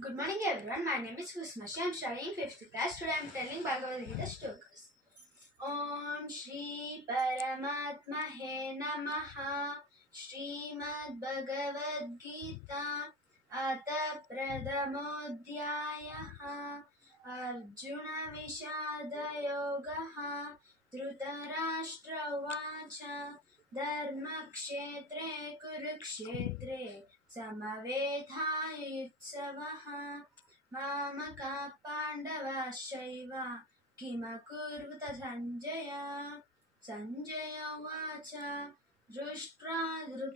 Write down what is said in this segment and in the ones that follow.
Good morning everyone, my name is Kusmashi. I am studying 5th class. Today I am telling Bhagavad Gita stories. Om Shri Paramatmahe Namaha. Srimad Bhagavad Gita Ata Pradhamodhyayaha. Arjuna Vishada Yogaha. Dhrutarashtra Vacha. Dharmakshetre Kurukshetre समवेधायुत्सवः मामका पाण्डवाश्चैव किमकुर्वत सञ्जय उवाच दृष्ट्वा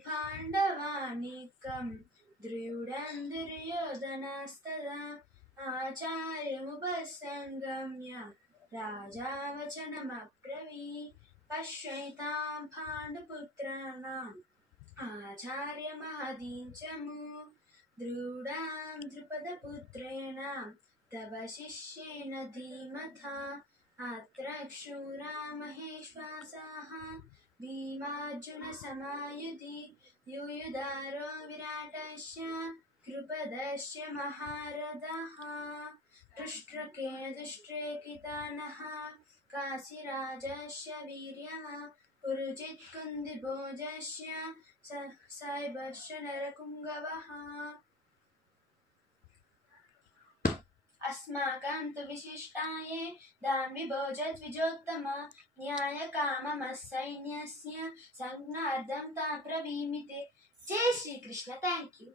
पाण्डवानीकं दृढं दुर्योधनस्तदा आचार्यमुपसंगम्य राजा वचनमब्रवीत् पश्यतां पाण्डुपुत्राणाम् आचार्य महदीचमु दृढां द्रुपदपुत्रेण तव शिष्येन धीमता अत्र क्षूरा महेश्वासाः भीमार्जुनसमायुधि युयुधारो विराटस्य कृपदस्य महारथः दृष्ट्रकेण दुष्ट्रेकितानः काशीराजस्य वीर्यः पुरुजित् कुन्दिभोजस्य सायबस्य नरपुङ्गवः अस्माकं तु विशिष्टाये दाम्भिभोजद्विजोत्तम न्यायकाममसैन्यस्य संज्ञार्थं तां ब्रवीमि ते। जय श्री कृष्ण। Thank you.